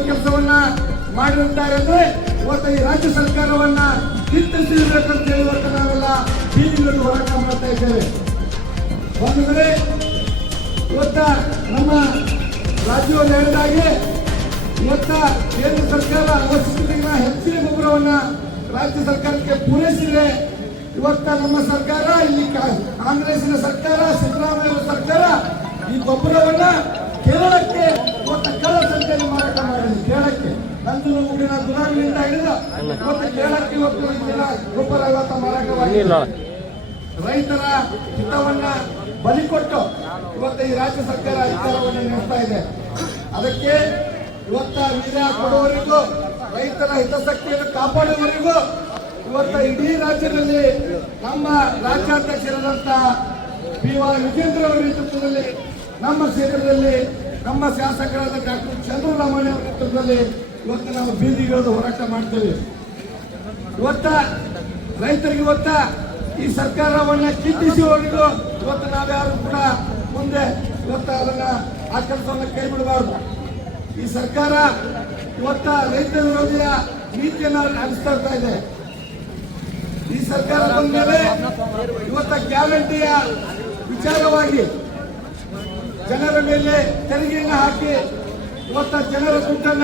ಕೆಲಸವನ್ನ ಮಾಡಿರುತ್ತಾರೆ ಅಂದ್ರೆ ಇವತ್ತು ಈ ರಾಜ್ಯ ಸರ್ಕಾರವನ್ನ ಕಿತ್ತಿಸಬೇಕಂತ ಹೇಳಿ ಇವತ್ತು ನಾವೆಲ್ಲ ಬೀದಿಗಳಲ್ಲಿ ಹೋರಾಟ ಮಾಡ್ತಾ ಇದ್ದೇವೆ. ಒಂದು ಇವತ್ತ ನಮ್ಮ ರಾಜ್ಯವನ್ನು ಹೇಳಿದಾಗೆ ಇವತ್ತ ಕೇಂದ್ರ ಸರ್ಕಾರ ಅವಶ್ಯಕತೆಗಿನ ಹೆಚ್ಚಿನ ಗೊಬ್ಬರವನ್ನ ರಾಜ್ಯ ಸರ್ಕಾರಕ್ಕೆ ಪೂರೈಸಿದೆ ಇವತ್ತ ನಮ್ಮ ಸರ್ಕಾರ, ಇಲ್ಲಿ ಕಾಂಗ್ರೆಸ್ನ ಸರ್ಕಾರ ಸಿದ್ದರಾಮಯ್ಯ ಸರ್ಕಾರ ಈ ಗೊಬ್ಬರವನ್ನ ಕೇರಳಕ್ಕೆ ನಂಜನ ಹಿಡಿದು ಇವತ್ತು ಇವತ್ತು ಗೊಬ್ಬರ ರೈತರ ಹಿತವನ್ನ ಬಲಿ ಕೊಟ್ಟು ಇವತ್ತು ಈ ರಾಜ್ಯ ಸರ್ಕಾರ ಅಧಿಕಾರವನ್ನು ನೀಡ್ತಾ ಇದೆ. ಅದಕ್ಕೆ ಇವತ್ತ ವೀರ್ಯ ಕೊಡುವವರಿಗೂ ರೈತರ ಹಿತಾಸಕ್ತಿಯನ್ನು ಕಾಪಾಡುವವರಿಗೂ ಇವತ್ತ ಇಡೀ ರಾಜ್ಯದಲ್ಲಿ ನಮ್ಮ ರಾಜ್ಯಾಧ್ಯಕ್ಷರಾದಂತಹ ಪಿ ವಾ ವಿಜೇಂದ್ರ ಅವರ ನೇತೃತ್ವದಲ್ಲಿ ನಮ್ಮ ಕ್ಷೇತ್ರದಲ್ಲಿ ನಮ್ಮ ಶಾಸಕರಾದ ಡಾಕ್ಟರ್ ಚಂದ್ರರಾಮಯ್ಯ ಅವರ ನೇತೃತ್ವದಲ್ಲಿ ಇವತ್ತು ನಾವು ಬೀದಿಗಿಳಿದು ಹೋರಾಟ ಮಾಡ್ತೇವೆ. ಇವತ್ತ ರೈತರಿಗೆ ಇವತ್ತ ಈ ಸರ್ಕಾರವನ್ನ ಕಿತ್ತಿಸುವವರಿಗೂ ಇವತ್ತು ನಾವ್ಯಾರು ಕೂಡ ಮುಂದೆ ಇವತ್ತ ಅದನ್ನ ಆ ಕೆಲಸವನ್ನ ಕೈ ಬಿಡಬಾರ್ದು. ಈ ಸರ್ಕಾರ ಇವತ್ತ ರೈತ ವಿರೋಧಿಯ ನೀತಿಯನ್ನು ನಡೆಸ್ತಾ ಇರ್ತಾ ಇದೆ. ಈ ಸರ್ಕಾರ ಬಂದ ಮೇಲೆ ಇವತ್ತ ಗ್ಯಾರಂಟಿಯ ವಿಚಾರವಾಗಿ ಜನರ ಮೇಲೆ ತೆರಿಗೆಯನ್ನು ಹಾಕಿ ಇವತ್ತ ಜನರ ದುಡ್ಡನ್ನು